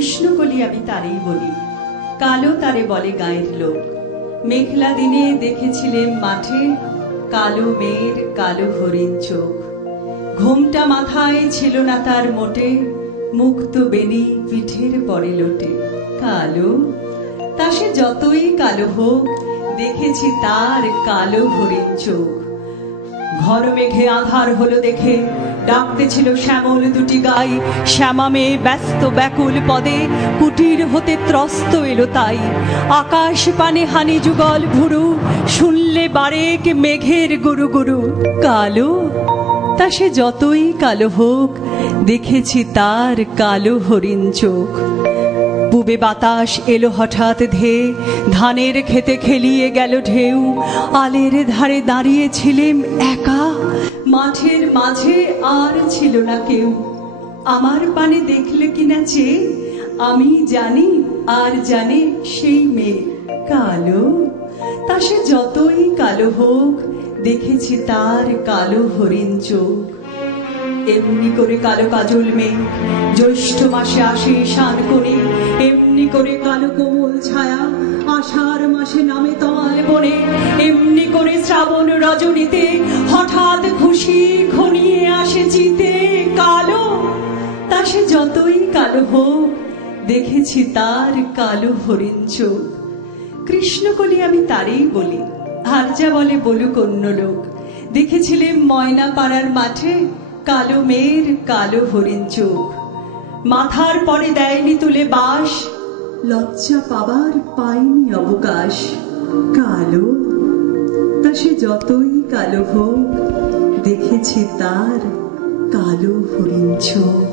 কৃষ্ণকলি আমি তারেই বলি, কালো তারে বলে গায়ের লোক। মেঘলা দিনে দেখেছিলেম মাঠে, কালো মেয়ের কালো হরিণ চোখ। ঘোমটা মাথায় ছিল না তার মোটে, মুক্ত বেনি পিঠের পরে লোটে। কালো, তা সে যতই কালো হোক, দেখেছি তার কালো হরিণ চোখ। ঘর মেঘে আধার হলো দেখে, ডাকতেছিল শ্যামল দুটি গাই। শ্যামা মেয়ে ব্যস্ত ব্যাকুল পদে, কুটির হতে ত্রস্ত এলো তাই। আকাশ পানে হানি যুগল ভুরু, শুনলে বারেক মেঘের গুরু গুরু। কালো, তা সে যতই কালো হোক, দেখেছি তার কালো হরিণ চোখ। পূবে বাতাস এলো হঠাৎ ধেয়ে, ধানের খেতে খেলিয়ে গেল ঢেউ। আলের ধারে দাঁড়িয়েছিলেম একা, মাঠের মাঝে আর ছিল না কেউ। আমার পানে দেখলে কিনা চেয়ে, আমি জানি আর জানে সেই মেয়ে। কালো, তা সে যতই কালো হোক, দেখেছি তার কালো হরিণ চোখ। এমনি করে কালো কাজল মেঘ জ্যৈষ্ঠ মাসে আসে শান করে, এমনি করে কালো কোমল ছায়া আষাঢ় মাসে নামে তমাল বনে। এমনি করে শ্রাবণ রজনীতে হঠাৎ খুশি ঘনিয়ে আসে চিতে। কালো, তা সে যতই কালো হোক, দেখেছি তার কালো হরিণ চোখ। কৃষ্ণকলি আমি তারেই বলি, আর যা বলে বলুক অন্য লোক। দেখেছিলেম ময়না পাড়ার মাঠে, কালো মেয়ের কালো হরিণ চোখ। মাথার পরে দেয়নি তুলে বাস, লজ্জা পাবার পাইনি অবকাশ। কালো, তা সে যতই কালো হোক, দেখেছি তার কালো হরিণ চোখ।